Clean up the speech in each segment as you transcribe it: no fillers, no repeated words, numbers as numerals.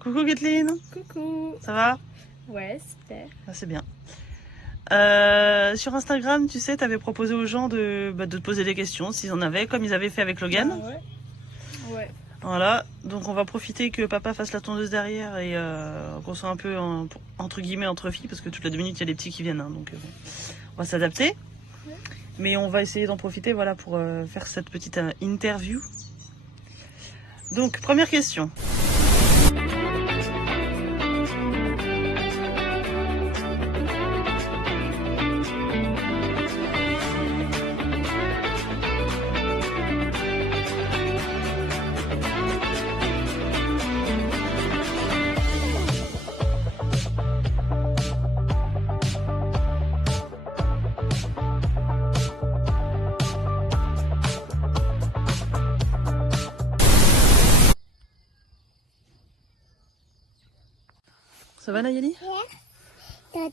Coucou Kathleen. Coucou. Ça va? Ouais, super. Ah, c'est bien. Sur Instagram, tu sais, t'avais proposé aux gens de te poser des questions s'ils en avaient, comme ils avaient fait avec Logan. Ah ouais. Voilà, donc on va profiter que papa fasse la tondeuse derrière et qu'on soit un peu entre guillemets entre filles, parce que toutes les 2 minutes il y a des petits qui viennent, hein, donc on va s'adapter. Ouais. Mais on va essayer d'en profiter, voilà, pour faire cette petite interview. Donc première question. Ça va Nayeli? Et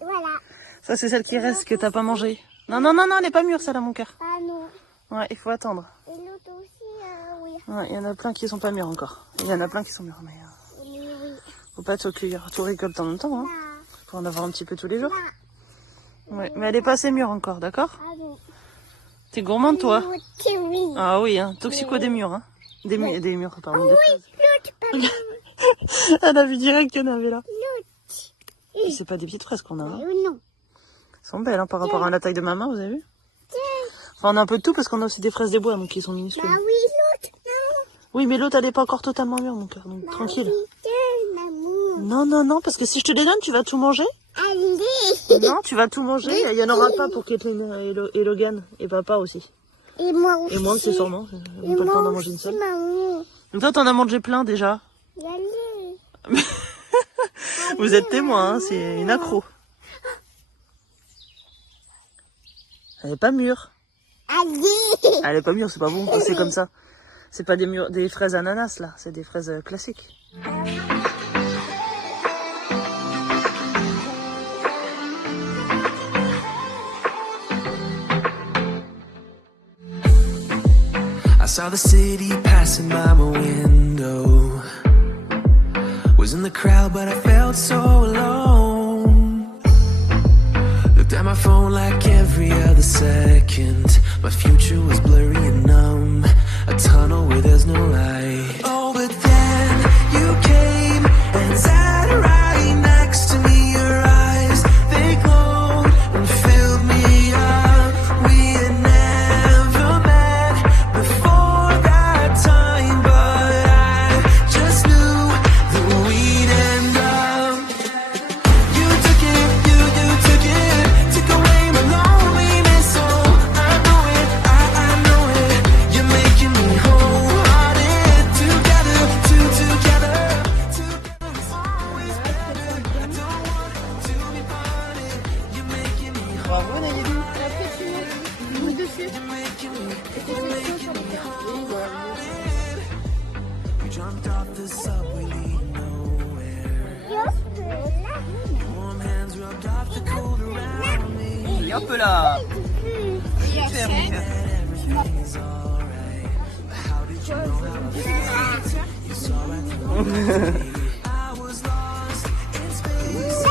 voilà. Ça c'est celle qui reste que t'as pas mangé. Non, non, non, non, elle est pas mûre celle-là mon cœur. Ah non. Ouais, il faut attendre. Et l'autre aussi, oui. Ouais, il y en a plein qui sont pas mûrs encore. Il y en a plein qui sont mûrs, mais Oui. faut pas tout cueillir, tout récolter en même temps, hein. Là. Faut en avoir un petit peu tous les jours. Là. Ouais, mais elle est pas assez mûre encore, d'accord? Ah non. T'es gourmande toi? Oui. Ah oui, hein, toxico des murs, hein. Des murs, pardon, des fraises. L'autre, pardon. Elle a vu direct qu'il y en avait là. L'autre. C'est pas des petites fraises qu'on a, hein. Non. Elles sont belles, hein, par rapport à la taille de ma main, vous avez vu? Enfin, on a un peu de tout parce qu'on a aussi des fraises des bois, donc qui sont minuscules. Bah oui, l'autre. Oui, mais l'autre, elle est pas encore totalement mûre, mon cœur, donc Bah tranquille. oui, maman. Non, non, non, parce que si je te les donne, tu vas tout manger. Allez. Non, tu vas tout manger. Il y en aura pas pour Kathleen et Logan, et papa aussi. Et moi aussi. Et moi, c'est sûrement. J'ai pas le temps d'en manger une seule. Maman. Donc toi, t'en as mangé plein déjà. Allez. Vous êtes témoins, hein, c'est une accro. Elle est pas mûre. Allez. Elle est pas mûre, c'est pas bon, c'est comme ça. C'est pas des fraises ananas là, c'est des fraises classiques. I saw the city passing by my window. Was in the crowd, but I felt so alone. Looked at my phone like every other second. My future was blurry and numb. A tunnel where there's no light. Oh, but then you came and sat right next to me. Your eyes, they glowed and filled me up. We had never met before that time, but I just knew that we'd end up. You took it, took away my loneliness. So I know it, I know it. You're making me wholehearted. Together, together. Always better. I don't want to be parted. You're making me Bravo Nayeli. Après, tu mets dessus. We jumped off the subway leading nowhere. Warm hands rubbed off the cold around me. Hop là. Said everything is alright. But how did you know how I felt? You saw right through me. I was lost in space.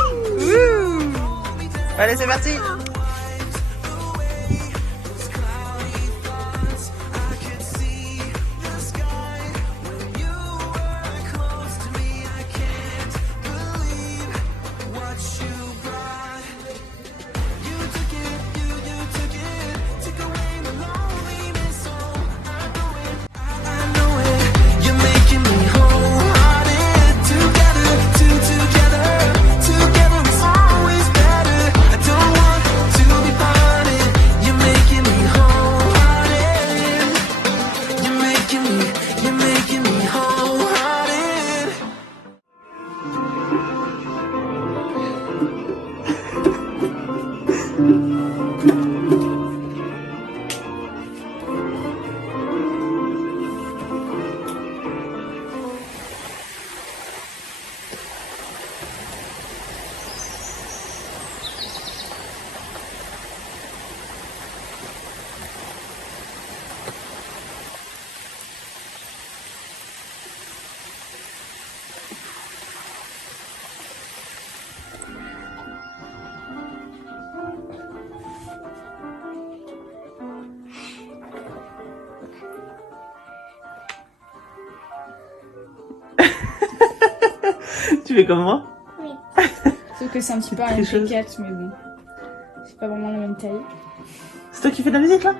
Allez, c'est parti. Those cloudy thoughts, I could see the sky when you were close to me. I can't believe what you brought. You took it, took away my loneliness. So I know it. You're making me wholehearted. Together, together is always better. I don't want Tu fais comme moi? Oui. Sauf que c'est un petit peu un Tricheuse. MP4, mais bon. C'est pas vraiment la même taille. C'est toi qui fais de la musique là?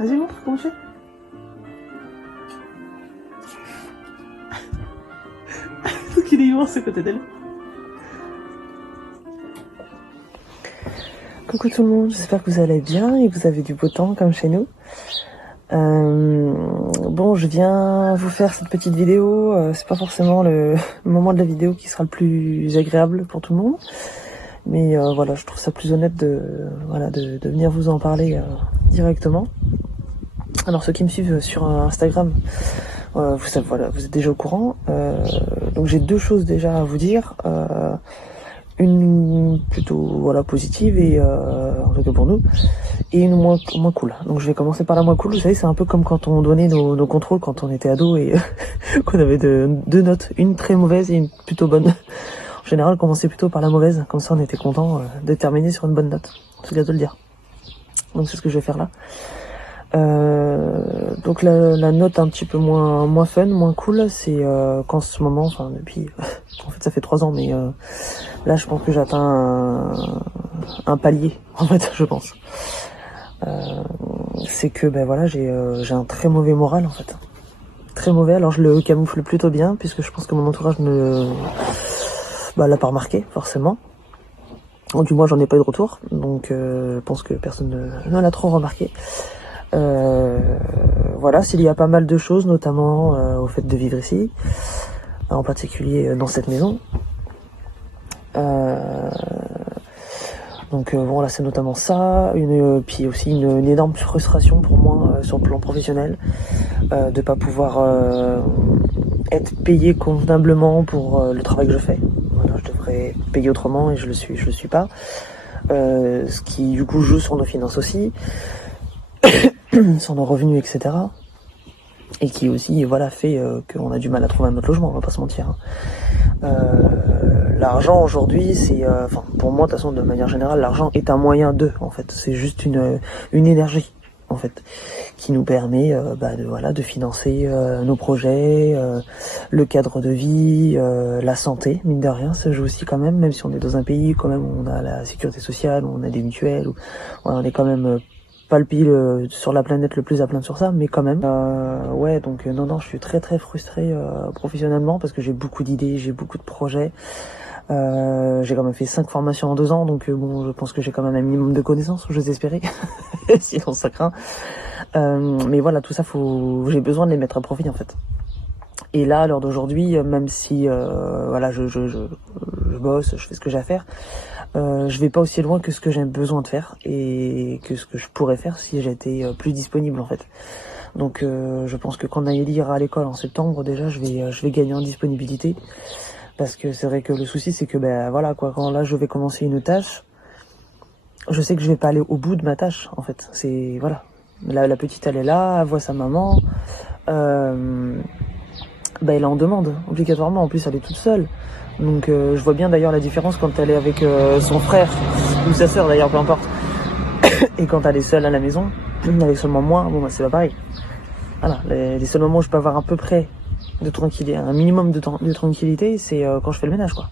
Vas-y, montre comment tu fais. Donc il est immense à côté d'elle. Coucou tout le monde, j'espère que vous allez bien et que vous avez du beau temps comme chez nous. Bon, je viens vous faire cette petite vidéo. C'est pas forcément le moment de la vidéo qui sera le plus agréable pour tout le monde. Mais voilà, je trouve ça plus honnête de venir vous en parler directement. Alors ceux qui me suivent sur Instagram, vous savez, voilà, vous êtes déjà au courant. Donc j'ai deux choses déjà à vous dire. Une plutôt positive et en tout cas pour nous, et une moins cool. Donc je vais commencer par la moins cool. Vous savez, c'est un peu comme quand on donnait nos contrôles quand on était ado et qu'on avait deux notes, une très mauvaise et une plutôt bonne. En général, on commençait plutôt par la mauvaise, comme ça on était content de terminer sur une bonne note. C'est le cas de le dire. Donc c'est ce que je vais faire là. Donc la note un petit peu moins fun, moins cool, c'est qu'en ce moment, enfin depuis, en fait ça fait 3 ans, mais là je pense que j'atteins un palier, en fait, je pense. C'est que voilà, j'ai un très mauvais moral en fait, très mauvais. Alors je le camoufle plutôt bien puisque je pense que mon entourage l'a pas remarqué forcément. Ou du moins j'en ai pas eu de retour, donc je pense que personne ne l'a trop remarqué. Voilà, s'il y a pas mal de choses, notamment au fait de vivre ici, en particulier dans cette maison. Donc bon, là c'est notamment ça, puis aussi une énorme frustration pour moi sur le plan professionnel, de pas pouvoir être payé convenablement pour le travail que je fais. Voilà, je devrais être payé autrement et je le suis pas. Ce qui du coup joue sur nos finances aussi. Sur nos revenus, etc. Et qui aussi fait qu'on a du mal à trouver un autre logement, on va pas se mentir. L'argent aujourd'hui, c'est pour moi de toute façon, de manière générale, l'argent est un moyen en fait, c'est juste une énergie en fait qui nous permet de financer nos projets, le cadre de vie, la santé, mine de rien, ça joue aussi quand même si on est dans un pays quand même où on a la sécurité sociale, où on a des mutuelles, où on est quand même pas le pays sur la planète le plus à plaindre sur ça, mais quand même. Donc non, je suis très très frustré professionnellement parce que j'ai beaucoup d'idées, j'ai beaucoup de projets. J'ai quand même fait 5 formations en 2 ans, donc je pense que j'ai quand même un minimum de connaissances, j'ose espérer, sinon ça craint. Mais voilà, tout ça, j'ai besoin de les mettre à profit en fait. Et là, à l'heure d'aujourd'hui, même si je bosse, je fais ce que j'ai à faire, je vais pas aussi loin que ce que j'ai besoin de faire et que ce que je pourrais faire si j'étais plus disponible en fait. Donc je pense que quand Naëli ira à l'école en septembre, déjà je vais gagner en disponibilité, parce que c'est vrai que le souci c'est que quand là je vais commencer une tâche, je sais que je vais pas aller au bout de ma tâche en fait. C'est la petite elle est là, elle voit sa maman, elle est en demande obligatoirement, en plus elle est toute seule. Donc je vois bien d'ailleurs la différence quand elle est avec son frère ou sa sœur d'ailleurs, peu importe. Et quand elle est seule à la maison, avec seulement moi, c'est pas pareil. Voilà, les seuls moments où je peux avoir à peu près de tranquillité, un minimum de tranquillité, c'est quand je fais le ménage quoi.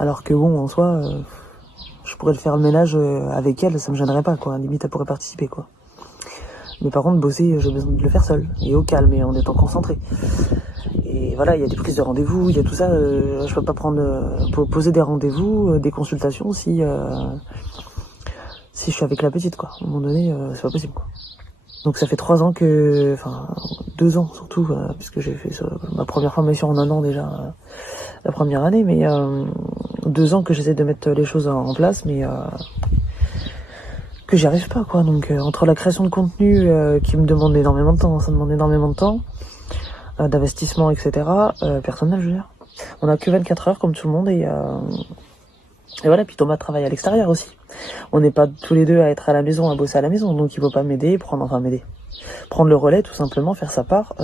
Alors que en soi, je pourrais le faire le ménage avec elle, ça me gênerait pas quoi, limite elle pourrait participer quoi. Mais par contre bosser, j'ai besoin de le faire seul, et au calme, et en étant concentré. Et voilà, il y a des prises de rendez-vous, il y a tout ça, je peux pas poser des rendez-vous, des consultations si je suis avec la petite quoi. À un moment donné, c'est pas possible quoi. Donc ça fait 3 ans 2 ans surtout, puisque j'ai fait ma première formation en 1 an déjà, la première année, mais 2 ans que j'essaie de mettre les choses en place, mais que j'y arrive pas quoi. Donc entre la création de contenu qui me demande énormément de temps, ça demande énormément de temps, d'investissement, etc. Personnel, je veux dire. On a que 24 heures comme tout le monde et voilà. Puis Thomas travaille à l'extérieur aussi. On n'est pas tous les deux à être à la maison, à bosser à la maison, donc il faut pas prendre le relais tout simplement, faire sa part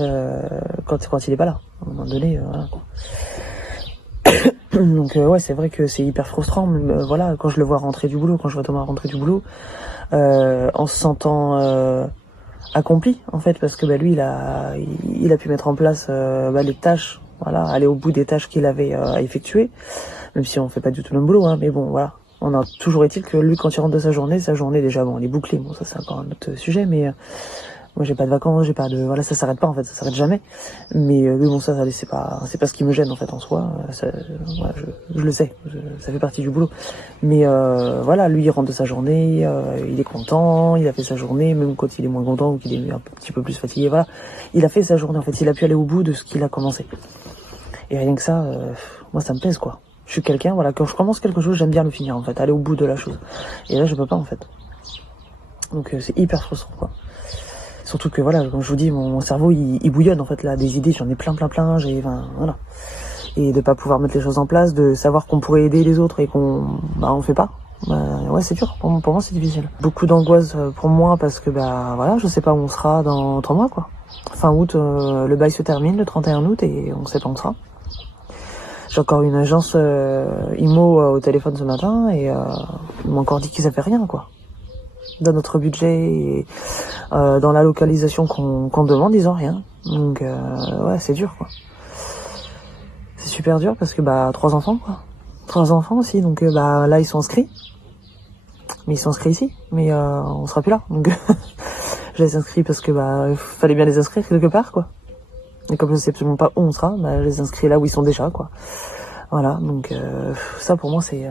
quand il est pas là. À un moment donné, voilà quoi. Donc c'est vrai que c'est hyper frustrant, mais quand je le vois rentrer du boulot, quand je vois Thomas rentrer du boulot, en se sentant accompli en fait, parce que lui il a pu mettre en place les tâches voilà, aller au bout des tâches qu'il avait à effectuer, même si on fait pas du tout le même boulot, hein, mais bon, voilà. On a toujours est-il que lui, quand il rentre de sa journée déjà, bon, elle est bouclée, bon, ça c'est encore un autre sujet, mais moi j'ai pas de vacances, j'ai pas de, voilà, ça s'arrête pas en fait, ça s'arrête jamais. Mais bon, ça c'est pas ce qui me gêne en fait en soi. Voilà, je le sais, ça fait partie du boulot. Mais voilà, lui il rentre de sa journée, il est content, il a fait sa journée, même quand il est moins content ou qu'il est un petit peu plus fatigué, voilà, il a fait sa journée en fait, il a pu aller au bout de ce qu'il a commencé. Et rien que ça, moi ça me pèse quoi. Je suis quelqu'un, voilà, quand je commence quelque chose, j'aime bien le finir en fait, aller au bout de la chose. Et là je peux pas en fait. Donc c'est hyper frustrant quoi. Surtout que voilà, comme je vous dis, mon cerveau il bouillonne en fait là, des idées, j'en ai plein, voilà. Et de pas pouvoir mettre les choses en place, de savoir qu'on pourrait aider les autres et on fait pas. Ouais, c'est dur, pour moi c'est difficile. Beaucoup d'angoisse pour moi parce que voilà, je sais pas où on sera dans 3 mois quoi. Fin août, le bail se termine le 31 août et on sait pas où on sera. J'ai encore une agence IMO au téléphone ce matin et ils m'ont encore dit qu'ils avaient rien quoi. Dans notre budget et dans la localisation qu'on demande, ils ont rien. Donc ouais, c'est dur quoi. C'est super dur parce que 3 enfants quoi. 3 enfants aussi, donc là ils sont inscrits. Mais ils sont inscrits ici, mais on sera plus là. Donc je les inscris parce que il fallait bien les inscrire quelque part quoi. Et comme je sais absolument pas où on sera, je les inscris là où ils sont déjà quoi. Voilà, donc ça pour moi c'est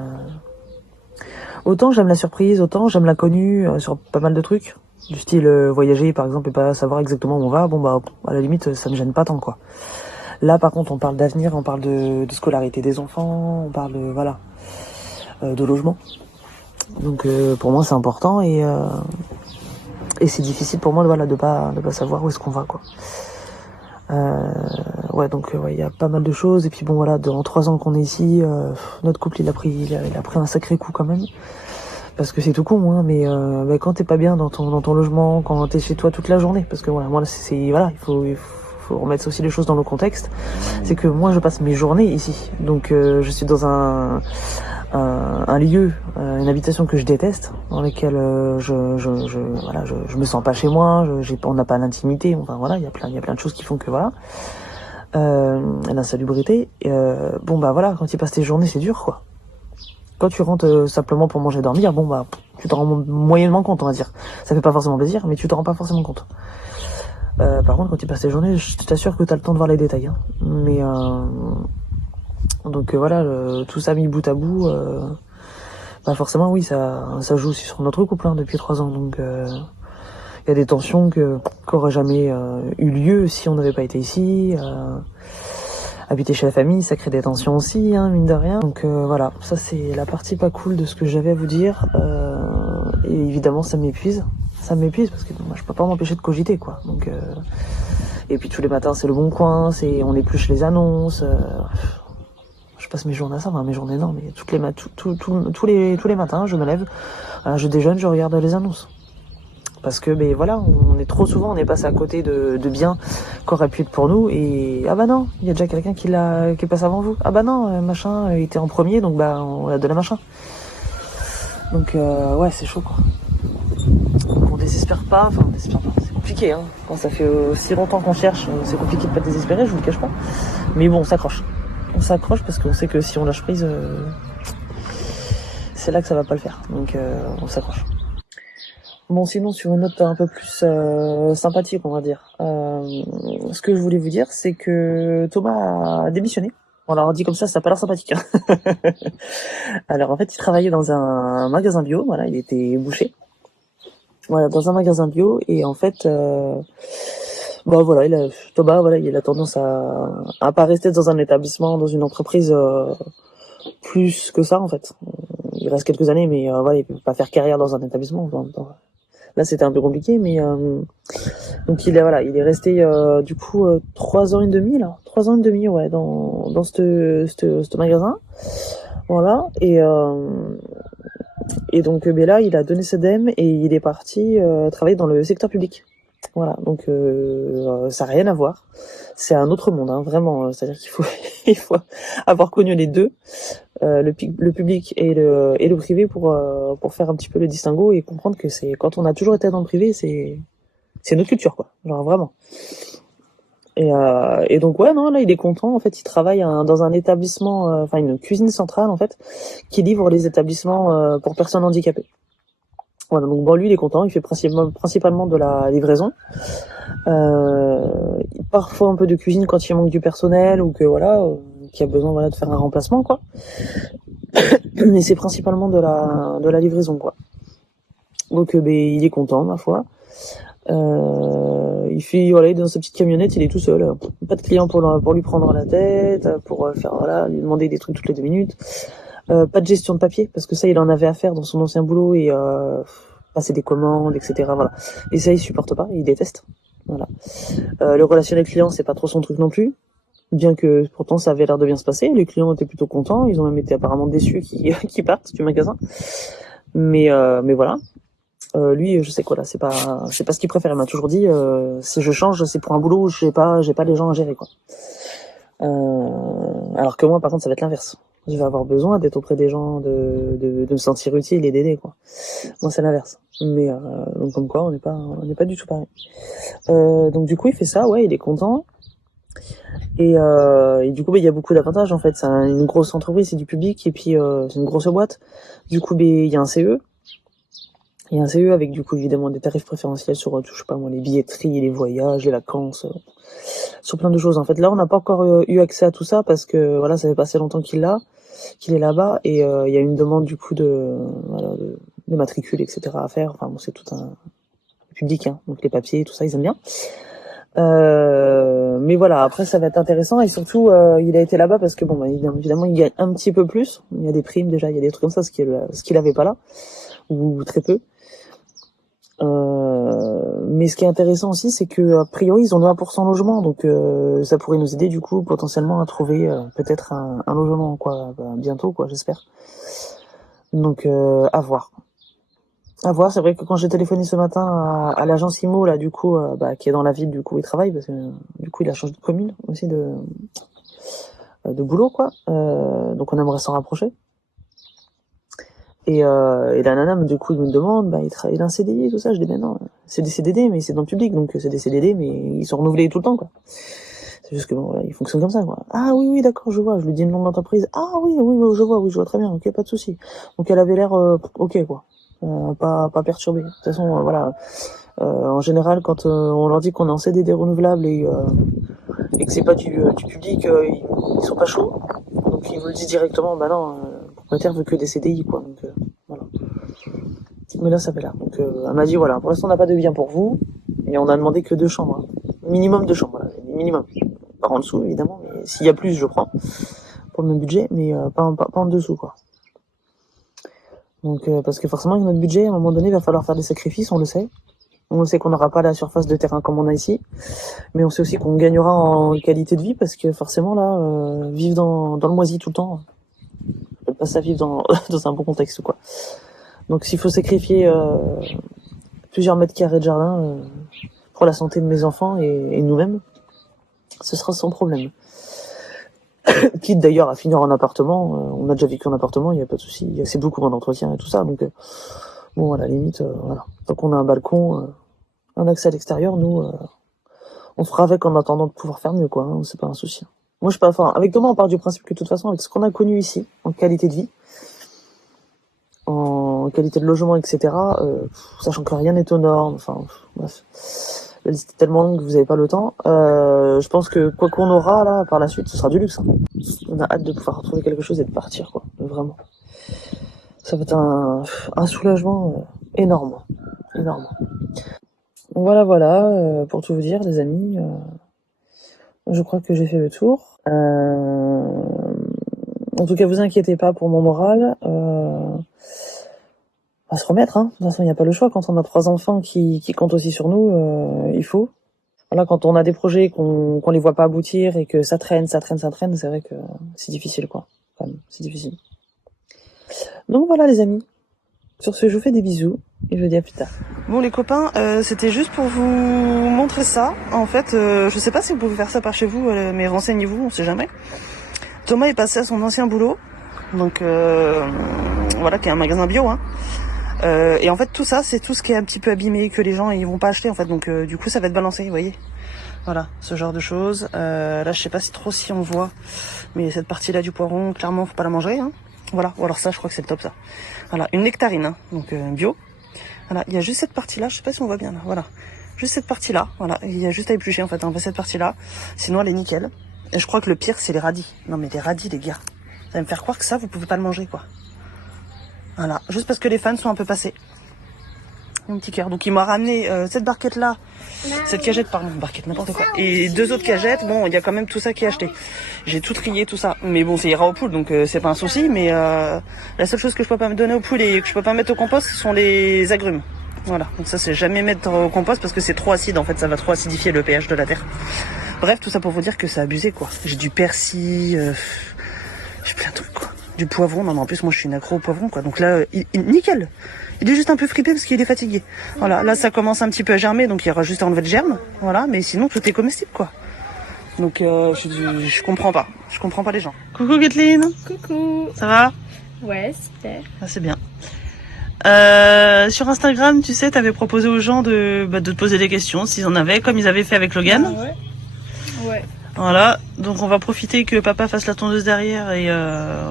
autant j'aime la surprise, autant j'aime l'inconnu sur pas mal de trucs. Du style voyager par exemple et pas savoir exactement où on va, à la limite ça me gêne pas tant quoi. Là par contre on parle d'avenir, on parle de scolarité des enfants, on parle de logement. Donc pour moi c'est important et c'est difficile pour moi de pas savoir où est-ce qu'on va quoi. Ouais donc il y a pas mal de choses et puis bon voilà, dans 3 ans qu'on est ici, notre couple il a pris un sacré coup quand même. Parce que c'est tout con, hein, mais quand t'es pas bien dans ton logement, quand t'es chez toi toute la journée, parce que voilà, moi il faut remettre aussi les choses dans le contexte. C'est que moi je passe mes journées ici, donc je suis dans un lieu, une habitation que je déteste, dans laquelle je me sens pas chez moi, on n'a pas l'intimité, enfin voilà, il y a plein de choses qui font que voilà, l'insalubrité. Voilà, quand tu passes tes journées, c'est dur quoi. Quand tu rentres simplement pour manger et dormir, tu t'en rends moyennement compte, on va dire. Ça fait pas forcément plaisir, mais tu t'en rends pas forcément compte. Par contre, quand tu passes tes journées, je t'assure que t'as le temps de voir les détails. Hein. Mais donc voilà, tout ça mis bout à bout, forcément oui, ça joue aussi sur notre couple depuis 3 ans. Donc y a des tensions qui auraient jamais eu lieu si on n'avait pas été ici. Habiter chez la famille, ça crée des tensions aussi, hein, mine de rien. Donc voilà, ça c'est la partie pas cool de ce que j'avais à vous dire. Et évidemment, ça m'épuise parce que moi, je peux pas m'empêcher de cogiter, quoi. Donc et puis tous les matins, c'est le bon coin, on épluche les annonces. Je passe mes journées à ça, mes journées non, mais tous les matins, je me lève, je déjeune, je regarde les annonces. Parce que voilà, on est trop souvent, on est passé à côté de biens qu'aurait pu être pour nous et non, il y a déjà quelqu'un qui est passé avant vous. Non, machin était en premier, donc on a donné machin. Donc ouais, c'est chaud quoi. Donc on désespère pas, c'est compliqué hein. Quand ça fait aussi longtemps qu'on cherche, c'est compliqué de pas désespérer, je vous le cache pas. Mais bon, on s'accroche. On s'accroche parce qu'on sait que si on lâche prise, c'est là que ça va pas le faire. Donc on s'accroche. Bon, sinon, sur une note un peu plus sympathique, on va dire. Ce que je voulais vous dire, c'est que Thomas a démissionné. On l'a dit comme ça n'a pas l'air sympathique. Hein. Alors, en fait, il travaillait dans un magasin bio. Voilà, il était boucher. Voilà, dans un magasin bio. Et en fait, Thomas, il a tendance à pas rester dans un établissement, dans une entreprise plus que ça, en fait. Il reste quelques années, mais il peut pas faire carrière dans un établissement. Là, c'était un peu compliqué, mais donc il est resté 3 ans et demi là, 3 ans et demi ouais dans ce magasin, voilà et donc là il a donné sa dème et il est parti travailler dans le secteur public. Voilà, donc ça n'a rien à voir. C'est un autre monde, hein, vraiment. C'est-à-dire qu'il faut il faut avoir connu les deux, le public et le privé pour faire un petit peu le distinguo et comprendre que c'est quand on a toujours été dans le privé, c'est notre culture quoi. Genre vraiment. Et donc ouais, non, là il est content. En fait, il travaille dans un établissement, enfin une cuisine centrale en fait, qui livre les établissements pour personnes handicapées. Voilà, donc bon, lui il est content. Il fait principalement de la livraison. Parfois un peu de cuisine quand il manque du personnel ou que voilà, qu'il y a besoin voilà de faire un remplacement quoi. Mais c'est principalement de la livraison quoi. Donc il est content ma foi. Il fait voilà, il est dans sa petite camionnette, il est tout seul, pas de client pour lui prendre la tête, pour faire voilà, lui demander des trucs toutes les 2 minutes. Pas de gestion de papier parce que ça il en avait à faire dans son ancien boulot et passer des commandes, etc. Voilà. Et ça il supporte pas, il déteste. Voilà. Le relationnel client c'est pas trop son truc non plus. Bien que pourtant ça avait l'air de bien se passer, les clients étaient plutôt contents, ils ont même été apparemment déçus qu'ils partent du magasin. Mais voilà. Lui, je sais quoi là, c'est pas ce qu'il préfère. Il m'a toujours dit, si je change, c'est pour un boulot où j'ai pas les gens à gérer quoi. Alors que moi, par contre, ça va être l'inverse. Je vais avoir besoin d'être auprès des gens, de me sentir utile et d'aider quoi. Moi, c'est l'inverse. Mais donc comme quoi, on n'est pas du tout pareil. Donc du coup, il fait ça, ouais, il est content. Et du coup, il y a beaucoup d'avantages en fait. C'est une grosse entreprise, c'est du public et puis c'est une grosse boîte. Du coup, il y a un CE. Il y a un CE avec du coup évidemment des tarifs préférentiels sur je sais pas moi les billetteries, les voyages, les vacances, sur plein de choses en fait. Là on n'a pas encore eu accès à tout ça parce que voilà ça fait pas assez longtemps qu'il est là-bas et il y a une demande du coup de matricule etc à faire. Enfin bon c'est tout un public hein, donc les papiers tout ça ils aiment bien. Mais voilà après ça va être intéressant et surtout il a été là-bas parce que bon bah, évidemment il gagne un petit peu plus. Il y a des primes déjà, il y a des trucs comme ça ce qu'il avait pas là ou très peu. Mais ce qui est intéressant aussi, c'est que a priori ils ont 20% logement, donc ça pourrait nous aider du coup potentiellement à trouver peut-être un logement quoi, bientôt quoi, j'espère. Donc à voir. À voir. C'est vrai que quand j'ai téléphoné ce matin à l'agence IMO là, du coup, qui est dans la ville du coup où il travaille, parce que du coup il a changé de commune aussi de boulot quoi. Donc on aimerait s'en rapprocher. Et la nana du coup me demande, il a un CDI et tout ça. Je dis ben non, c'est des CDD mais c'est dans le public donc c'est des CDD mais ils sont renouvelés tout le temps quoi. C'est juste que bon voilà, ils fonctionnent comme ça quoi. Ah oui d'accord, je vois. Je lui dis le nom de l'entreprise. Ah oui je vois très bien. Ok, pas de souci. Donc elle avait l'air ok quoi, pas perturbée. De toute façon voilà. En général quand on leur dit qu'on est en CDD renouvelable et que c'est pas du public, ils sont pas chauds. Donc ils vous le disent directement. Bah non. Le propriétaire veut que des CDI quoi, donc voilà. Mais là ça fait là. Donc elle m'a dit voilà, pour l'instant on n'a pas de bien pour vous, et on a demandé que 2 chambres, hein. Minimum 2 chambres, voilà. Minimum. Pas en dessous évidemment, mais s'il y a plus je prends pour le même budget, mais pas en dessous quoi. Donc parce que forcément avec notre budget à un moment donné il va falloir faire des sacrifices, on le sait. On sait qu'on n'aura pas la surface de terrain comme on a ici, mais on sait aussi qu'on gagnera en qualité de vie parce que forcément là vivre dans le moisi tout le temps. Pas ça vivre dans un bon contexte quoi. Donc s'il faut sacrifier plusieurs mètres carrés de jardin pour la santé de mes enfants et nous-mêmes, ce sera sans problème. Quitte d'ailleurs à finir en appartement, on a déjà vécu en appartement, il n'y a pas de souci, c'est beaucoup moins d'entretien et tout ça, donc bon à la limite voilà. Donc on a un balcon, un accès à l'extérieur, nous on fera avec en attendant de pouvoir faire mieux quoi, hein, c'est pas un souci. Moi, avec Thomas, on part du principe que de toute façon, avec ce qu'on a connu ici, en qualité de vie, en qualité de logement, etc., sachant que rien n'est aux normes, enfin, bref, la liste est tellement longue que vous n'avez pas le temps, je pense que quoi qu'on aura, là, par la suite, ce sera du luxe. Hein. On a hâte de pouvoir retrouver quelque chose et de partir, quoi, vraiment. Ça va être un soulagement énorme. Voilà, pour tout vous dire, les amis... Je crois que j'ai fait le tour. En tout cas, vous inquiétez pas pour mon moral. On va se remettre, hein. De toute façon, il n'y a pas le choix. Quand on a 3 enfants qui comptent aussi sur nous, il faut. Voilà, quand on a des projets qu'on les voit pas aboutir et que ça traîne, c'est vrai que c'est difficile, quoi. Quand même, c'est difficile. Donc voilà, les amis. Sur ce, je vous fais des bisous et je vous dis à plus tard. Bon les copains, c'était juste pour vous montrer ça. En fait, je sais pas si vous pouvez faire ça par chez vous, mais renseignez-vous, on sait jamais. Thomas est passé à son ancien boulot, donc voilà, qui est un magasin bio, hein. Et en fait tout ça, c'est tout ce qui est un petit peu abîmé, que les gens ils vont pas acheter en fait, donc du coup ça va être balancé, vous voyez. Voilà, ce genre de choses. Là, je sais pas si on voit, mais cette partie-là du poireau, clairement, faut pas la manger. Hein. Voilà, ou alors ça, je crois que c'est le top, ça. Voilà, une nectarine, hein, donc bio. Voilà, il y a juste cette partie-là, je sais pas si on voit bien là. Voilà, juste cette partie-là. Voilà, il y a juste à éplucher en fait, hein, cette partie-là. Sinon, elle est nickel. Et je crois que le pire, c'est les radis. Non, mais les radis, les gars. Ça va me faire croire que ça, vous pouvez pas le manger, quoi. Voilà, juste parce que les fans sont un peu passés. Un petit cœur. Donc il m'a ramené cette barquette là, cette cagette, pardon, barquette n'importe quoi, et 2 autres cagettes. Bon, il y a quand même tout ça qui est acheté. J'ai tout trié, tout ça. Mais bon, ça ira aux poules, donc c'est pas un souci. Mais la seule chose que je peux pas me donner aux poules et que je peux pas mettre au compost, ce sont les agrumes. Voilà. Donc ça, c'est jamais mettre au compost parce que c'est trop acide. En fait, ça va trop acidifier le pH de la terre. Bref, tout ça pour vous dire que c'est abusé, quoi. J'ai du persil, j'ai plein de trucs, quoi. Du poivron. Non, mais en plus, moi, je suis une accro au poivron, quoi. Donc là, nickel. Il est juste un peu fripé parce qu'il est fatigué. Voilà, là ça commence un petit peu à germer, donc il y aura juste à enlever le germe. Voilà, mais sinon tout est comestible, quoi. Donc je comprends pas. Je comprends pas les gens. Coucou Kathleen. Coucou. Ça va? Ouais, super. Ah, c'est bien. Sur Instagram, tu sais, t'avais proposé aux gens de te poser des questions s'ils en avaient, comme ils avaient fait avec Logan. Ah ouais. Ouais. Voilà, donc on va profiter que papa fasse la tondeuse derrière et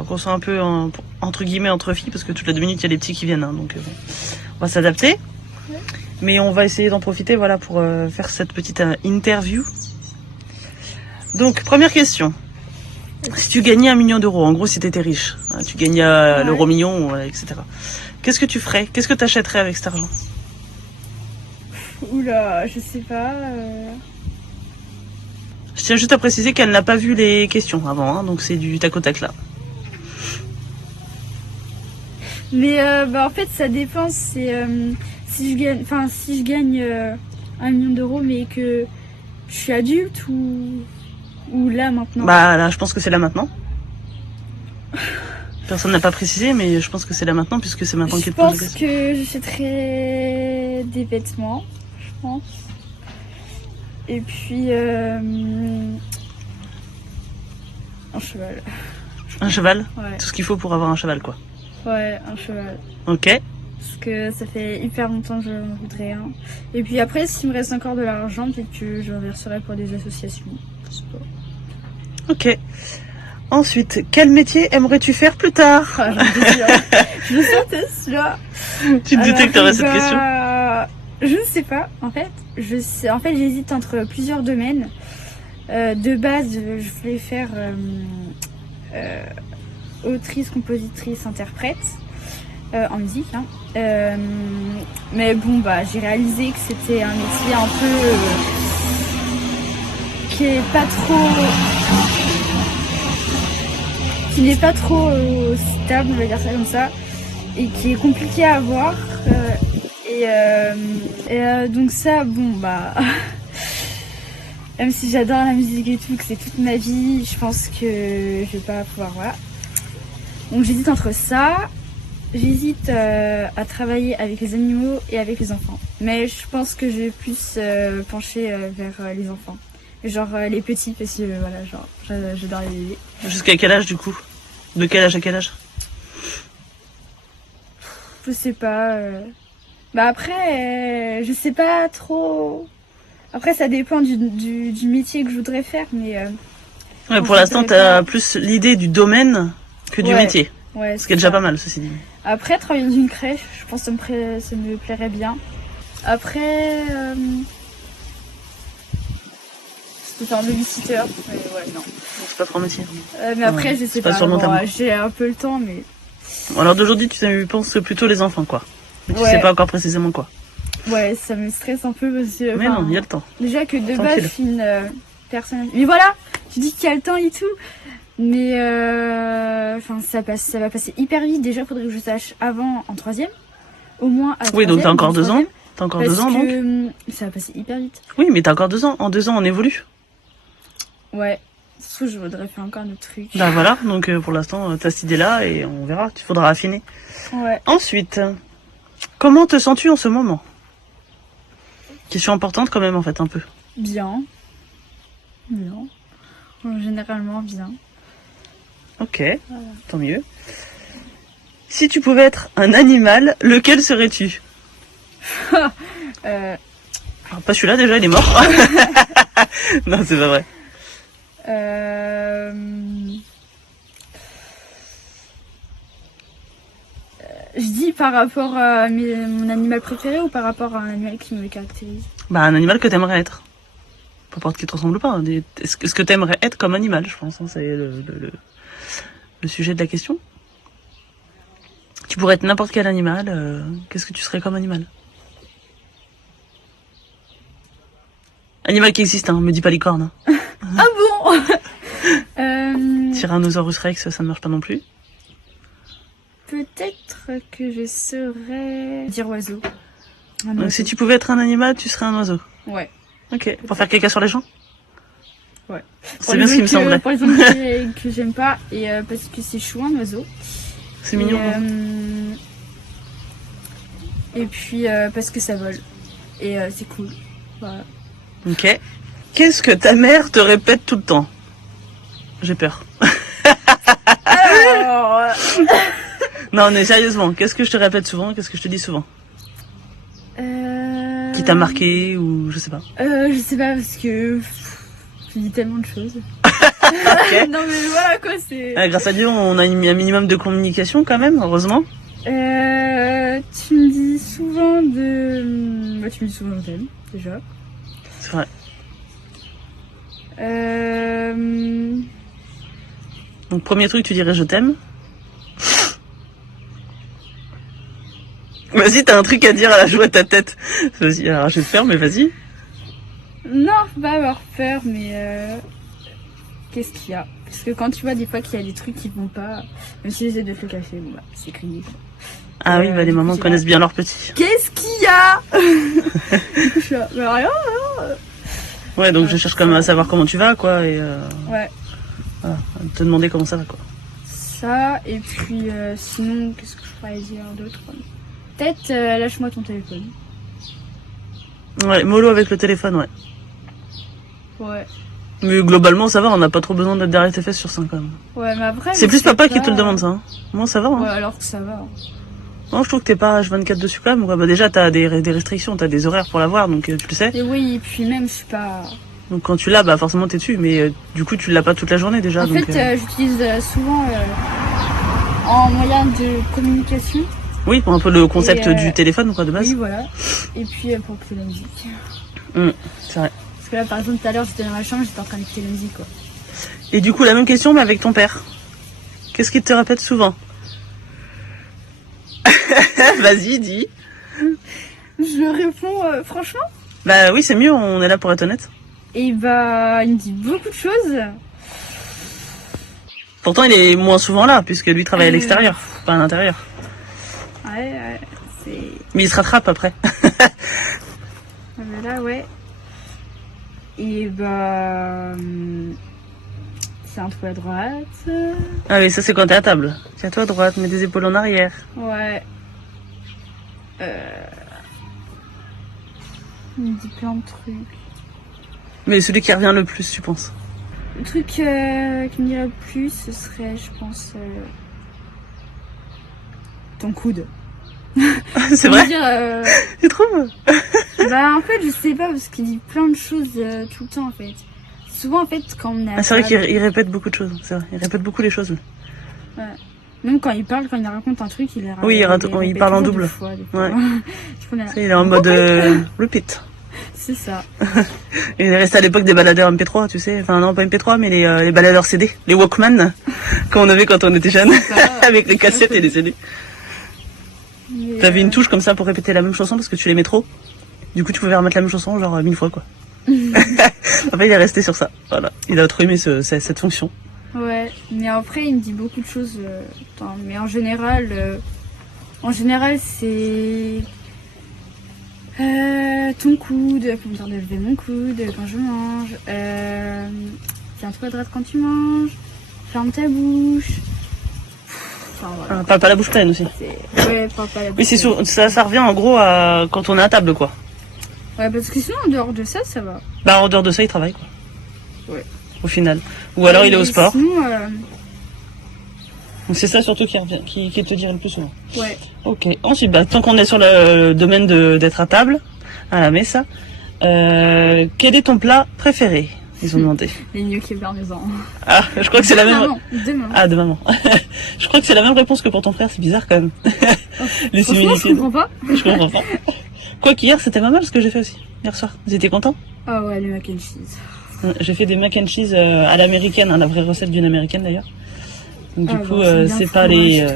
qu'on soit un peu entre guillemets entre filles, parce que toutes les 2 minutes il y a des petits qui viennent, hein, donc bon, on va s'adapter. Ouais. Mais on va essayer d'en profiter, voilà, pour faire cette petite interview. Donc première question, si tu gagnais 1 million d'euros, en gros si t'étais riche, hein, tu gagnais l'euro million, etc. Qu'est-ce que tu ferais? Qu'est-ce que t'achèterais avec cet argent? Oula, je sais pas. Je tiens juste à préciser qu'elle n'a pas vu les questions avant, hein, donc c'est du tac au tac là. Mais en fait ça dépend, c'est si je gagne 1 million d'euros mais que je suis adulte ou là maintenant. Bah là je pense que c'est là maintenant. Personne n'a pas précisé, mais je pense que c'est là maintenant puisque c'est maintenant qu'il te pose la question. Je pense que j'achèterais des vêtements, je pense. Et puis un cheval. Un cheval? Ouais. Tout ce qu'il faut pour avoir un cheval, quoi. Ouais, un cheval. Ok. Parce que ça fait hyper longtemps que je voudrais un. Et puis après, s'il me reste encore de l'argent, peut-être que je reverserai pour des associations. Je sais pas. Ok. Ensuite, quel métier aimerais-tu faire plus tard? Ah, je me sentais celui-là. Tu te doutais que t'aurais cette question? Je ne sais pas, en fait. J'hésite entre plusieurs domaines. De base, je voulais faire autrice, compositrice, interprète en musique. Hein. Mais bon, j'ai réalisé que c'était un métier un peu qui n'est pas trop stable, on va dire ça comme ça, et qui est compliqué à avoir. Donc ça, même si j'adore la musique et tout, que c'est toute ma vie, je pense que je vais pas pouvoir, voilà. Donc j'hésite entre ça, j'hésite à travailler avec les animaux et avec les enfants. Mais je pense que je vais plus pencher vers les enfants. Genre les petits, parce que voilà, genre j'adore les bébés. Jusqu'à quel âge du coup? De quel âge à quel âge? Je sais pas. Après, je sais pas trop. Après, ça dépend du métier que je voudrais faire, mais. Ouais, pour l'instant, t'as plus l'idée du domaine que du métier. Ouais. Ce qui est déjà pas mal, ceci dit. Après, travailler dans une crèche, je pense que ça me plairait bien. Après, je peux faire un babysitter, mais ouais, non. C'est pas trop un métier. Mais après, je sais pas. J'ai un peu le temps, mais. Alors d'aujourd'hui, tu penses plutôt les enfants, quoi. Mais tu sais pas encore précisément quoi. Ouais, ça me stresse un peu parce que. Mais non, il y a le temps. Déjà que de base, je suis une personne. Mais voilà, tu dis qu'il y a le temps et tout. Mais ça va passer hyper vite. Déjà, faudrait que je sache avant en 3e. Au moins à 3e. Oui, donc t'as encore 2 ans. T'as encore 2 ans, donc. Ça va passer hyper vite. Oui, mais t'as encore 2 ans. En 2 ans, on évolue. Ouais. Surtout, je voudrais faire encore d'autres trucs. Bah voilà, donc pour l'instant, t'as cette idée-là et on verra. Tu faudra affiner. Ouais. Ensuite, comment te sens-tu en ce moment? Question importante quand même, en fait, un peu. Bien. Généralement bien. Ok, voilà. Tant mieux. Si tu pouvais être un animal, lequel serais-tu? Alors, pas celui-là, déjà, il est mort. Non, c'est pas vrai. Je dis par rapport à mon animal préféré ou par rapport à un animal qui me caractérise? Bah, un animal que t'aimerais être. Peu importe qu'il te ressemble pas. Est-ce que t'aimerais être comme animal, je pense. Hein, c'est le sujet de la question. Tu pourrais être n'importe quel animal. Qu'est-ce que tu serais comme animal? Animal qui existe, hein. Me dis pas licorne. Hein. Ah bon? Tyrannosaurus Rex, ça ne marche pas non plus. Peut-être que je serais... dire oiseau. Un Donc oiseau. si tu pouvais être un animal, tu serais un oiseau. Ouais. Ok. Pour faire caca sur les gens? Ouais. C'est bien ce qui me semblait. Pour les gens que j'aime pas, et parce que c'est chou, un oiseau. C'est mignon. Et puis parce que ça vole. Et c'est cool. Voilà. Ok. Qu'est-ce que ta mère te répète tout le temps? J'ai peur. Alors, Non, mais sérieusement, qu'est-ce que je te répète souvent? Qu'est-ce que je te dis souvent? Qui t'a marqué ou je sais pas. je sais pas parce que je dis tellement de choses. Ok. Non mais voilà quoi, c'est... Grâce à Dieu, on a un minimum de communication quand même, heureusement. Tu me dis souvent de... Bah, tu me dis souvent de t'aimes, déjà. C'est vrai. Donc premier truc, tu dirais je t'aime. Vas-y, t'as un truc à dire à la joue à ta tête. Vas-y, alors je vais te faire, mais vas-y. Non, faut pas avoir peur, mais qu'est-ce qu'il y a? Parce que quand tu vois des fois qu'il y a des trucs qui vont pas, même si j'essaie de te le cacher, bon bah c'est crié. Ah oui, bah les du coup, mamans c'est connaissent là. bien leurs petits. Qu'est-ce qu'il y a? Du coup, je suis là, bah rien. Ouais, donc je cherche quand même à savoir comment tu vas, quoi, et Ouais, voilà, te demander comment ça va, quoi. ça, et puis sinon, qu'est-ce que je pourrais dire d'autre? Peut-être lâche-moi ton téléphone. Ouais, mollo avec le téléphone, ouais. Ouais. Mais globalement, ça va, on n'a pas trop besoin d'être derrière tes fesses sur ça, quand même. Ouais, mais après... C'est je plus sais papa qui pas. te le demande, ça. Hein. Moi, ça va, hein. Ouais, alors que ça va. Non, je trouve que t'es pas H24 dessus, quand même. Ouais, bah déjà, t'as des restrictions, t'as des horaires pour l'avoir, donc tu le sais. Et oui, et puis même, je suis pas... Donc quand tu l'as, bah forcément t'es dessus, mais du coup tu l'as pas toute la journée déjà. En donc, fait, j'utilise souvent en moyen de communication. Oui, un peu le concept Et, du téléphone, quoi, de base. Oui, voilà. Et puis pour écouter la musique. C'est vrai. Parce que là, par exemple, tout à l'heure, j'étais dans ma chambre, j'étais en train d'écouter la musique, quoi. Et du coup, la même question, mais avec ton père. Qu'est-ce qu'il te répète souvent? Vas-y, dis. Je réponds franchement. Bah oui, c'est mieux, on est là pour être honnête. Et bah, il me dit beaucoup de choses. Pourtant, il est moins souvent là, puisque lui travaille à l'extérieur, pas à l'intérieur. Ouais, c'est... Mais il se rattrape après. Mais là, ouais. Et bah... c'est un trou à droite. Ah oui, ça c'est quand t'es à table. Tiens-toi à droite, mets des épaules en arrière. Ouais. Il me dit plein de trucs. Mais celui qui revient le plus, tu penses? Le truc qui me dirait le plus, ce serait, je pense, ton coude. C'est vrai? Dire, Tu trouves? bah en fait, je sais pas, parce qu'il dit plein de choses tout le temps, en fait. Souvent, en fait, quand on est à Ah, c'est vrai table, qu'il répète beaucoup de choses, c'est vrai. Il répète beaucoup les choses. Oui. même quand il parle, quand il raconte un truc, il est Oui, il parle en double. Ouais. Il est en mode repeat. C'est ça. Il est resté à l'époque des baladeurs MP3, tu sais. Enfin, non, pas MP3, mais les baladeurs CD. Les Walkman, qu'on avait quand on était jeune. Avec les cassettes et les CD. T'avais une touche comme ça pour répéter la même chanson parce que tu l'aimais trop. Du coup, tu pouvais remettre la même chanson, genre 1000 fois, quoi. Après, il est resté sur ça. Voilà. Il a trop aimé cette fonction. Ouais, mais après, il me dit beaucoup de choses. Mais en général, c'est... ton coude, pour me dire de lever mon coude quand je mange. Tiens-toi à droite quand tu manges. Ferme ta bouche. Enfin, voilà. Parle pas la bouche pleine aussi. Ouais, parle pas la bouche. Oui, c'est ça revient en gros à quand on est à table, quoi. Ouais, parce que sinon, en dehors de ça, ça va. Bah, en dehors de ça, il travaille, quoi. Ouais. Au final. Ou alors il est au sport. Sinon, Donc c'est ça surtout qui te dirait le plus souvent. ouais. Ok. Ensuite, bah, tant qu'on est sur le domaine d'être à table, à la mesa, Quel est ton plat préféré? Ils ont demandé. Les gnocchis parmesan. Ah, je crois que c'est la même. De maman. Ah, de maman. Je crois que c'est la même réponse que pour ton frère, c'est bizarre quand même. Les Franchement, je similitudes. comprends pas. Je comprends pas. Quoi qu'hier, c'était pas mal ce que j'ai fait aussi, hier soir. Vous étiez contents? Ah ouais, le mac and cheese. J'ai fait des mac and cheese à l'américaine, hein, la vraie recette d'une américaine d'ailleurs. Donc, du coup, c'est pas les.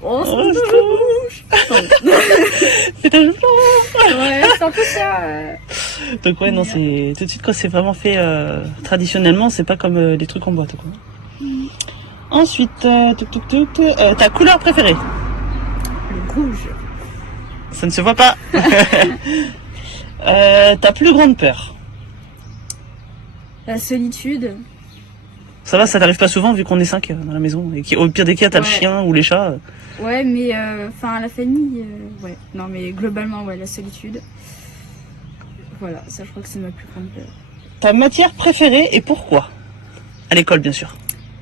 Oh, Oh, c'est un jeu. ouais, c'est un peu ça. Donc ouais, non, c'est tout de suite quand c'est vraiment fait traditionnellement, c'est pas comme les trucs en boîte, quoi. Ensuite, ta couleur préférée? Le rouge. Ça ne se voit pas. Ta plus grande peur? La solitude. Ça va, ça t'arrive pas souvent vu qu'on est 5 dans la maison et qu'au pire des cas t'as le Ouais. chien ou les chats. Ouais, mais enfin la famille, ouais. Non, mais globalement, ouais, la solitude. Voilà, ça, je crois que c'est ma plus grande peur. Ta matière préférée et pourquoi? À l'école, bien sûr.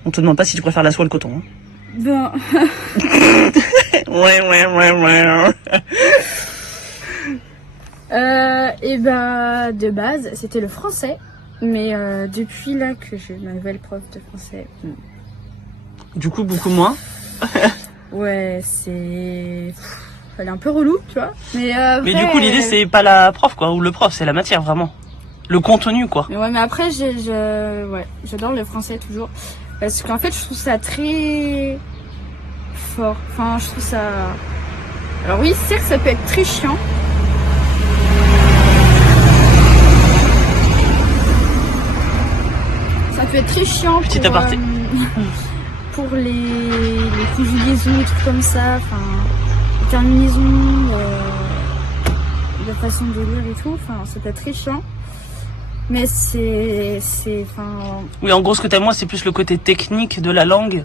On te demande pas si tu préfères la soie ou le coton. Hein. Ben, Ouais. et ben, de base, c'était le français. Mais depuis là que j'ai ma nouvelle prof de français, Du coup, beaucoup moins. ouais, c'est. Elle est un peu relou, tu vois. Mais Mais du coup, l'idée c'est pas la prof quoi, ou le prof, c'est la matière vraiment. Le contenu quoi. Mais ouais, mais après, ouais, j'adore le français toujours. Parce qu'en fait, je trouve ça très fort. Enfin, je trouve ça. Alors, oui, c'est que ça peut être très chiant. Ça peut être très chiant Petit pour, aparté. pour les conjugaisons et tout comme ça. Enfin, les terminaisons, la façon de lire et tout. Enfin, ça peut être très chiant. Mais enfin. Oui, en gros, ce que t'aimes moi, c'est plus le côté technique de la langue,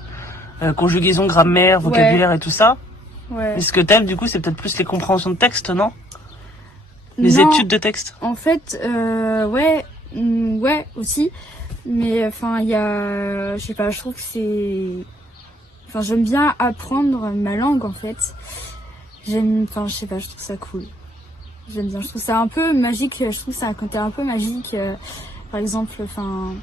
conjugaison, grammaire, vocabulaire et tout ça. Ouais. Mais ce que t'aimes, du coup, c'est peut-être plus les compréhensions de texte, non? Les Non, études de texte. En fait, ouais, aussi. Mais enfin, il y a, je sais pas, je trouve que enfin, j'aime bien apprendre ma langue en fait. Enfin, je sais pas, je trouve ça cool. J'aime bien, je trouve ça un peu magique. Je trouve ça un côté un peu magique. Par exemple, enfin,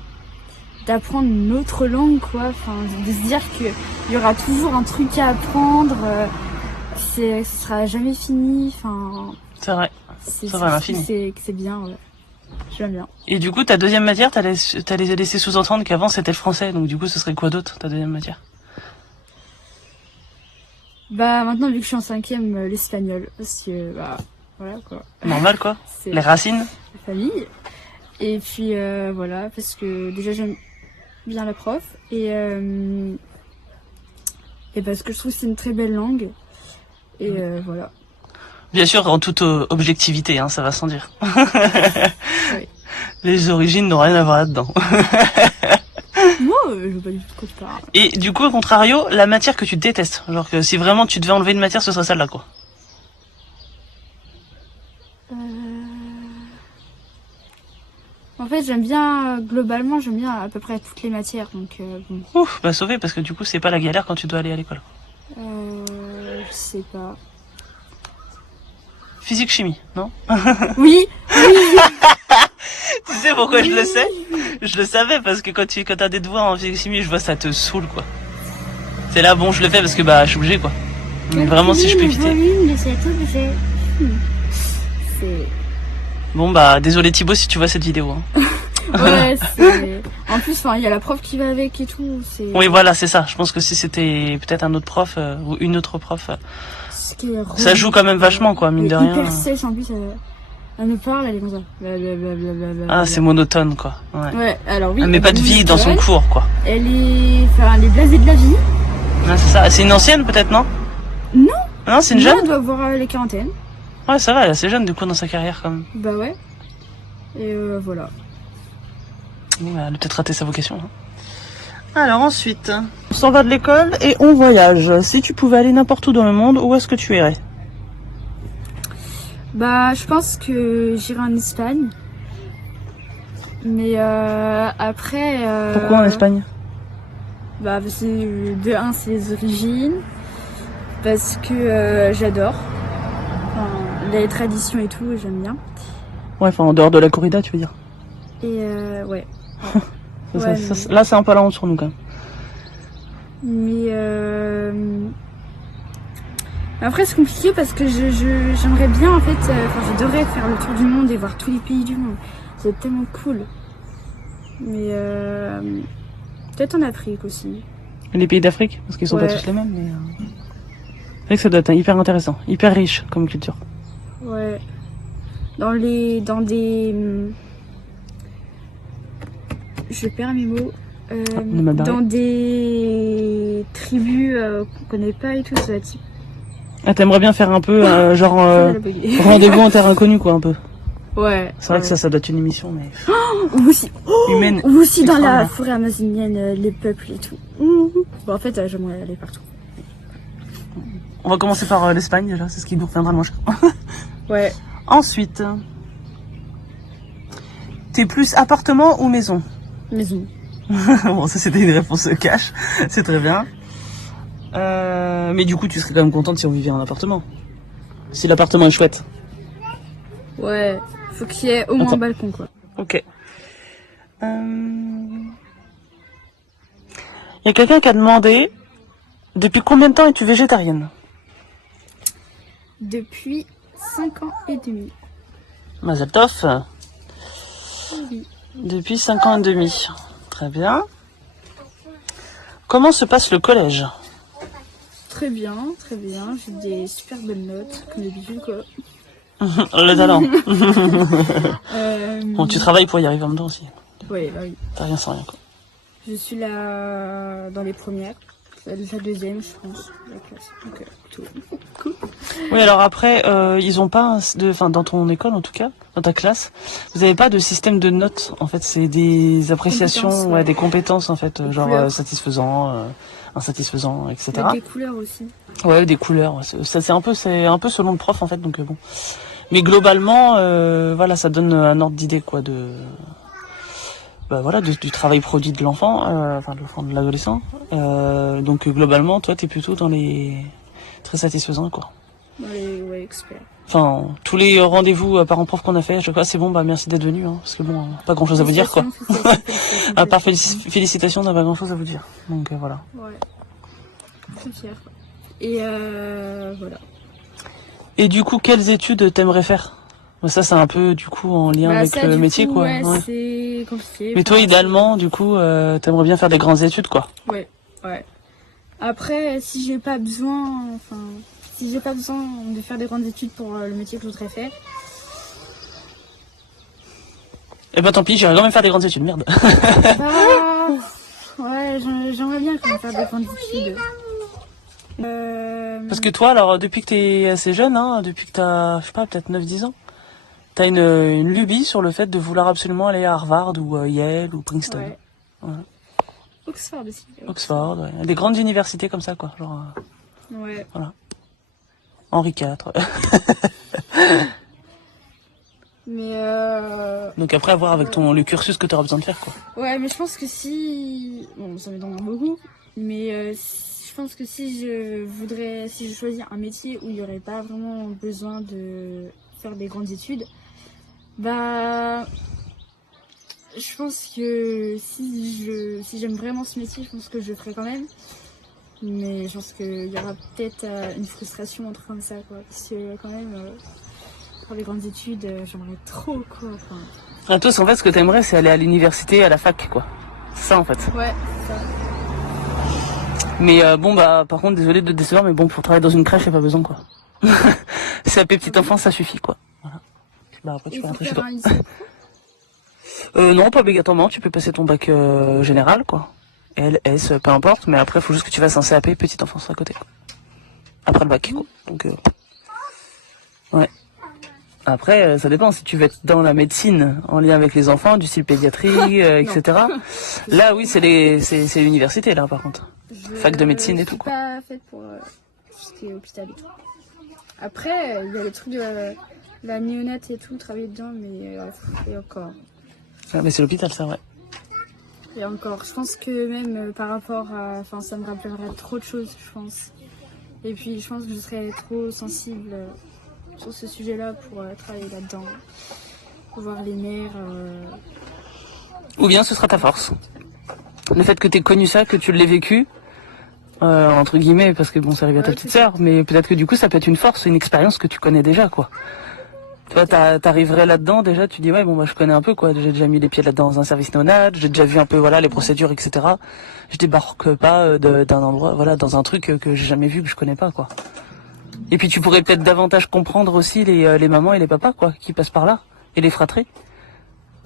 d'apprendre une autre langue, quoi. Enfin, de se dire qu'il y aura toujours un truc à apprendre. Ce sera jamais fini. Enfin. C'est vrai. Ça va à l'infini. C'est bien, ouais. J'aime bien. Et du coup, ta deuxième matière, t'allais laisser sous-entendre qu'avant c'était le français. Donc du coup, ce serait quoi d'autre, ta deuxième matière? Bah maintenant, vu que je suis en 5e, l'espagnol. Parce que, bah, voilà quoi. Normal quoi. C'est Les racines. la famille. Et puis, voilà, parce que déjà j'aime bien la prof. Et parce que je trouve que c'est une très belle langue. Et voilà. Bien sûr, en toute objectivité, hein, ça va sans dire. Oui. Les origines n'ont rien à voir là-dedans. Moi, je veux pas du tout de quoi tu parles. Et du coup, au contrario, la matière que tu détestes. Genre que si vraiment tu devais enlever une matière, ce serait celle-là, quoi. En fait, globalement, j'aime bien à peu près toutes les matières. Donc, bon. Ouf, bah sauvé, parce que du coup, c'est pas la galère quand tu dois aller à l'école. Je sais pas. Physique-chimie, non? Oui, Tu sais pourquoi je le sais? Je le savais parce que quand t'as des devoirs en physique-chimie, je vois ça te saoule, quoi. C'est là, bon, je le fais parce que bah, je suis obligé, quoi. Mais vraiment, si je peux éviter. volume de cet objet. c'est. Bon, bah, désolé Thibaut si tu vois cette vidéo. Hein. Ouais, c'est. En plus, enfin, il y a la prof qui va avec et tout. C'est. Oui, voilà, c'est ça. Je pense que si c'était peut-être un autre prof ou une autre prof, Ce qui est ça joue quand même vachement, quoi, mine de Elle est rien. hyper sèche en plus. Elle me parle, elle est comme ça. Ah, c'est monotone, quoi. Ouais. Ouais, alors oui. Elle met pas de est vie dans son monotone. cours, quoi. Elle est blasée de la vie. Ouais, c'est ça. C'est une ancienne, peut-être, non? Non. Non, c'est une Non, jeune? elle doit avoir les quarantaines. Ouais, ça va, elle est assez jeune, du coup, dans sa carrière, quand même. Bah ouais. Et voilà. Bon, elle a peut-être raté sa vocation. Hein. Alors ensuite, on s'en va de l'école et on voyage. Si tu pouvais aller n'importe où dans le monde, où est-ce que tu irais? Bah, je pense que j'irai en Espagne. Mais après. Pourquoi en Espagne? Bah, parce que de un, c'est les origines. Parce que j'adore. Enfin, les traditions et tout, j'aime bien. Ouais, enfin en dehors de la corrida, tu veux dire. Et ouais. Ça, là, c'est un peu la honte sur nous quand même. Mais après c'est compliqué parce que j'aimerais bien en fait, j'adorerais faire le tour du monde et voir tous les pays du monde. C'est tellement cool. Mais peut-être en Afrique aussi. Les pays d'Afrique, parce qu'ils sont pas tous les mêmes. Mais c'est vrai que ça doit être hyper intéressant, hyper riche comme culture. Ouais. Dans des je perds mes mots. Dans des tribus qu'on connaît pas et tout, ça va être... Ah, t'aimerais bien faire un peu rendez-vous en terre inconnue, quoi, un peu. Ouais. C'est vrai que ça doit être une émission, mais ou aussi, humaine. ou aussi dans la forêt amazonienne, les peuples et tout. Bon, en fait, j'aimerais aller partout. On va commencer par l'Espagne déjà, c'est ce qui nous reviendra le moins cher. Ouais. Ensuite, t'es plus appartement ou maison? Maison. Bon, ça c'était une réponse cash, c'est très bien. Mais du coup, tu serais quand même contente si on vivait en appartement. Si l'appartement est chouette. Ouais, faut qu'il y ait au moins un balcon, quoi. Ok. Il y a quelqu'un qui a demandé depuis combien de temps es-tu végétarienne? Depuis 5 ans et demi. Mazel tov. Oui. Depuis 5 ans et demi. Très bien. Comment se passe le collège? Très bien, très bien. J'ai des super bonnes notes, comme d'habitude, quoi. Le talent. Bon, tu travailles pour y arriver en même temps aussi. Oui, bah oui. T'as rien sans rien, quoi. Je suis là dans les premières. La deuxième, je pense, la classe. Donc, tout. Cool. Oui, alors après, ils ont pas, dans ton école en tout cas, dans ta classe, vous avez pas de système de notes. En fait, c'est des appréciations, des compétences en fait, des genre satisfaisant, insatisfaisant, etc. Avec des couleurs aussi. Ouais, des couleurs. Ça, c'est un peu selon le prof en fait, donc bon. Mais globalement, voilà, ça donne un ordre d'idée quoi du travail produit de l'enfant, de l'adolescent. Donc globalement, toi, t'es plutôt dans les très satisfaisant quoi. Dans les experts. Enfin, tous les rendez-vous parents-prof qu'on a fait, à chaque fois, c'est bon, bah merci d'être venu, parce que bon, pas grand-chose à vous dire quoi. À part félicitations, on n'a pas grand-chose à vous dire. Donc voilà. Ouais. Je suis fière. Et voilà. Et du coup, quelles études t'aimerais faire? Ça, c'est un peu du coup en lien avec le métier quoi. Ouais, c'est compliqué. Mais toi, idéalement, du coup, t'aimerais bien faire des grandes études quoi. Ouais. Après, si j'ai pas besoin de faire des grandes études pour le métier que je voudrais faire. Eh ben tant pis, j'irai quand même faire des grandes études, merde. Ouais, j'aimerais bien quand même faire des grandes études. Parce que toi, alors, depuis que t'es assez jeune, depuis que t'as, je sais pas, peut-être 9-10 ans, t'as une lubie sur le fait de vouloir absolument aller à Harvard ou Yale ou Princeton. Ouais. Voilà. Oxford aussi. Oxford, ouais. Des grandes universités comme ça, quoi. Genre, ouais. Voilà. Henri IV. Mais Donc après, à voir avec le cursus que tu auras besoin de faire, quoi. Ouais, mais je pense que si... Bon, ça me donne beaucoup. Mais je pense que si je choisis un métier où il n'y aurait pas vraiment besoin de faire des grandes études, bah... Je pense que si j'aime vraiment ce métier, je pense que je le ferai quand même. Mais je pense qu'il y aura peut-être une frustration, un truc comme ça, quoi. Parce que quand même, pour les grandes études, j'aimerais trop, quoi. Enfin... Ah, toi, en fait, ce que t'aimerais, c'est aller à l'université, à la fac, quoi. C'est ça, en fait. Ouais, c'est ça. Mais bon, bah, par contre, désolé de te décevoir, mais bon, pour travailler dans une crèche, y'a pas besoin, quoi. C'est à petite enfance, ça suffit, quoi. Voilà. Bah, après, tu peux rentrer chez toi. Non, pas obligatoirement, tu peux passer ton bac général, quoi. L, S, peu importe, mais après, il faut juste que tu fasses un CAP petite enfance à côté, quoi. Après le bac, quoi. Donc, ouais. Après, ça dépend, si tu veux être dans la médecine, en lien avec les enfants, du style pédiatrie, etc. Là, oui, c'est l'université, là, par contre. Fac de médecine et tout, quoi. Je suis pas faite pour tout ce qui est hôpital et tout. Après, il y a le truc de la néonate et tout, travailler dedans, mais et encore. Ah, mais c'est l'hôpital, ça, ouais. Et encore, je pense que même par rapport à... Enfin, ça me rappellerait trop de choses, je pense. Et puis, je pense que je serais trop sensible sur ce sujet-là pour travailler là-dedans. voir les mers. Ou bien ce sera ta force. Le fait que tu aies connu ça, que tu l'aies vécu, entre guillemets, parce que bon, ça arrive à ta Ouais, petite c'est sœur, mais peut-être que du coup, ça peut être une force, une expérience que tu connais déjà, quoi. Tu vois, t'arriverais là-dedans, déjà, tu dis, ouais, bon, bah, je connais un peu, quoi. J'ai déjà mis les pieds là-dedans dans un service néonat, j'ai déjà vu un peu, voilà, les procédures, etc. Je débarque pas d'un endroit, voilà, dans un truc que j'ai jamais vu, que je connais pas, quoi. Et puis, tu pourrais peut-être davantage comprendre aussi les mamans et les papas, quoi, qui passent par là. Et les fratries.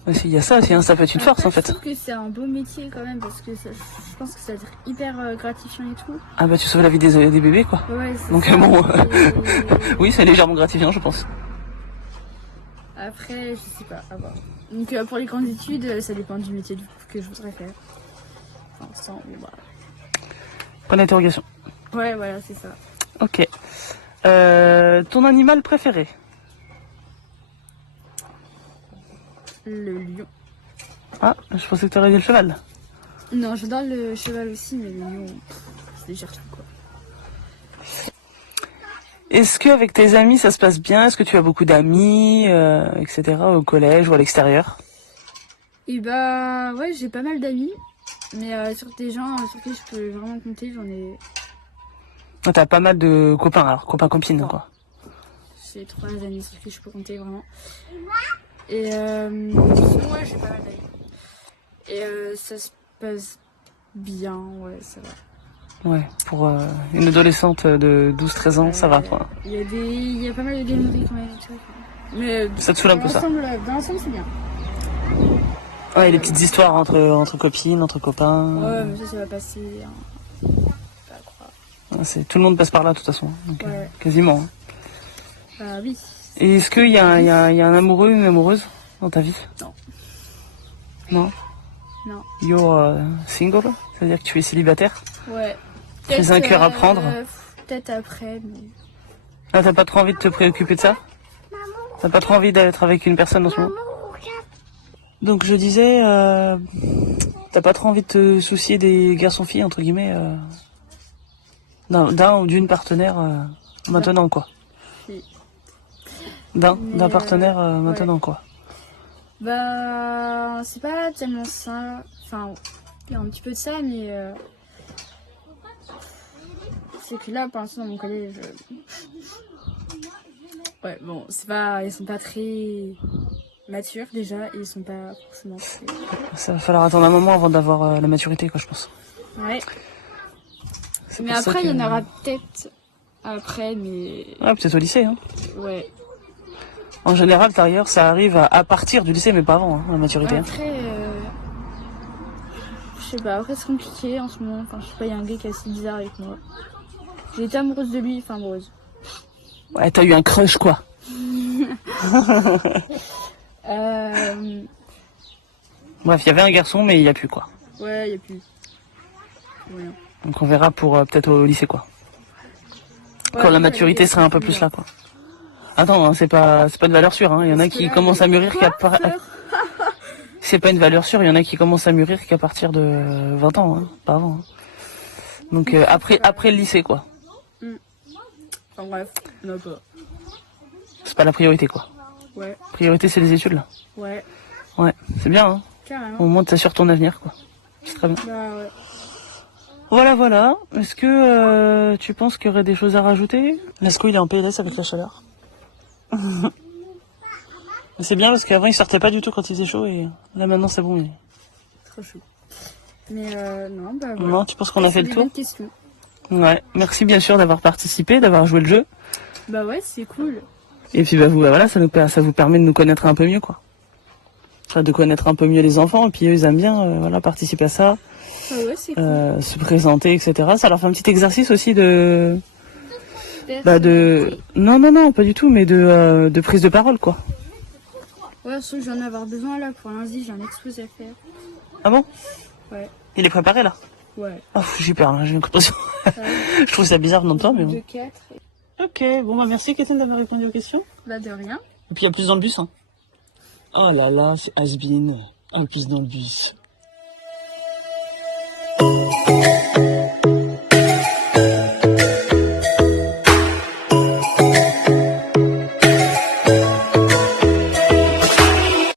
Aussi, il y a ça aussi, hein, ça peut être une force, Après, en fait. Je trouve que c'est un beau métier quand même parce que je pense que ça va être hyper gratifiant et tout. Ah bah, tu sauves la vie des bébés, quoi. Ouais, c'est Donc, ça. bon, Et oui, c'est légèrement gratifiant, je pense. après, je sais pas, à voir. Donc pour les grandes études, ça dépend du métier du coup que je voudrais faire. Pour l'instant, bon, bah. Point d'interrogation. Ouais, voilà, c'est ça. Ok. Ton animal préféré? Le lion. Ah, je pensais que tu aurais dit le cheval. Non, j'adore le cheval aussi, mais le lion, c'est déjà tout quoi. Est-ce qu'avec tes amis ça se passe bien? Est-ce que tu as beaucoup d'amis, etc. au collège ou à l'extérieur? Et bah ouais, j'ai pas mal d'amis, mais sur des gens sur qui je peux vraiment compter, j'en ai. Ah, t'as pas mal de copains, alors copains-copines, quoi. J'ai 3 amis sur qui je peux compter vraiment. Et sinon, ouais, j'ai pas mal d'amis. Et ça se passe bien, ouais, ça va. Ouais, pour une adolescente de 12-13 ans, ça va, quoi. Il y a pas mal de galeries quand même, tu vois. Mais Ça te saoule un peu, ça? dans l'ensemble, c'est bien. Ouais, les petites histoires entre copines, entre copains. Ouais, mais ça va passer. Hein. Pas à croire. Tout le monde passe par là, de toute façon. Donc, Ouais. quasiment. Hein. Ah oui. Et est-ce qu'il y a un amoureux, une amoureuse dans ta vie? Non. Non? Non. You're single? C'est-à-dire que tu es célibataire? Ouais. Tu es un cœur à prendre? Peut-être après, mais. Ah, t'as pas trop envie de te préoccuper de ça? T'as pas trop envie d'être avec une personne en ce moment? Donc je disais, t'as pas trop envie de te soucier des garçons-filles, entre guillemets, d'un ou d'une partenaire maintenant, quoi. Si. D'un partenaire maintenant, ouais. quoi. Bah, c'est pas tellement ça. Enfin, il y a un petit peu de ça, mais c'est que là, pour l'instant, dans mon collège, ouais, bon, c'est pas, ils sont pas très matures déjà, et ils sont pas forcément très. Ça va falloir attendre un moment avant d'avoir la maturité, quoi, je pense. Ouais. C'est Mais pour ça après, que- il y en aura peut-être après, mais Ouais, peut-être au lycée, hein. ouais. En général, d'ailleurs, ça arrive à partir du lycée, mais pas avant, hein, la maturité. Hein. Après, je sais pas, après c'est compliqué en ce moment. Enfin, je sais pas, il y a un gars qui est assez bizarre avec moi. J'ai été amoureuse de lui, enfin amoureuse. Ouais, t'as eu un crush, quoi. Bref, il y avait un garçon, mais il y a plus, quoi. Ouais, il y a plus. Rien. Donc on verra pour peut-être au lycée, quoi. Quand la maturité sera un peu plus là, quoi. Attends, hein, c'est pas une valeur sûre. Hein. Il y en a qui commencent à mûrir qu'à C'est pas une valeur sûre. Il y en a qui commencent à mûrir qu'à partir de 20 ans, hein, pas avant. Hein. Donc après le lycée, quoi. Enfin bref, non pas. C'est pas la priorité, quoi. Ouais, Priorité, c'est les études, là. ouais, Ouais, c'est bien. Hein. carrément. Au moins, t'assures ton avenir, quoi. C'est très bien. Bah ouais. Voilà. Est-ce que tu penses qu'il y aurait des choses à rajouter? Lasco, il est en PLS avec la chaleur. C'est bien parce qu'avant il sortait pas du tout quand il faisait chaud et là maintenant c'est bon. Trop chaud. Mais non, bah voilà. Non, tu penses qu'on a fait C'est le des tour? bonnes questions. Ouais. Merci bien sûr d'avoir participé, d'avoir joué le jeu. Bah ouais, c'est cool. Et puis bah voilà, ça vous permet de nous connaître un peu mieux, quoi. Enfin, de connaître un peu mieux les enfants et puis eux ils aiment bien voilà participer à ça, Ah ouais, c'est cool. se présenter, etc. Ça leur fait un petit exercice aussi de non pas du tout, mais de prise de parole, quoi. Ouais, sauf que j'en ai avoir besoin là pour lundi, j'ai un exposé à faire. Ah bon? Ouais. Il est préparé là? Ouais. Oh, j'ai peur, hein, j'ai l'impression. Je trouve ça bizarre de toi, mais bon. De 4. Ok, bon bah merci Kétine d'avoir répondu aux questions. Bah de rien. Et puis il y a plus dans le bus, hein. Oh là là, c'est has-been. Oh, plus dans le bus.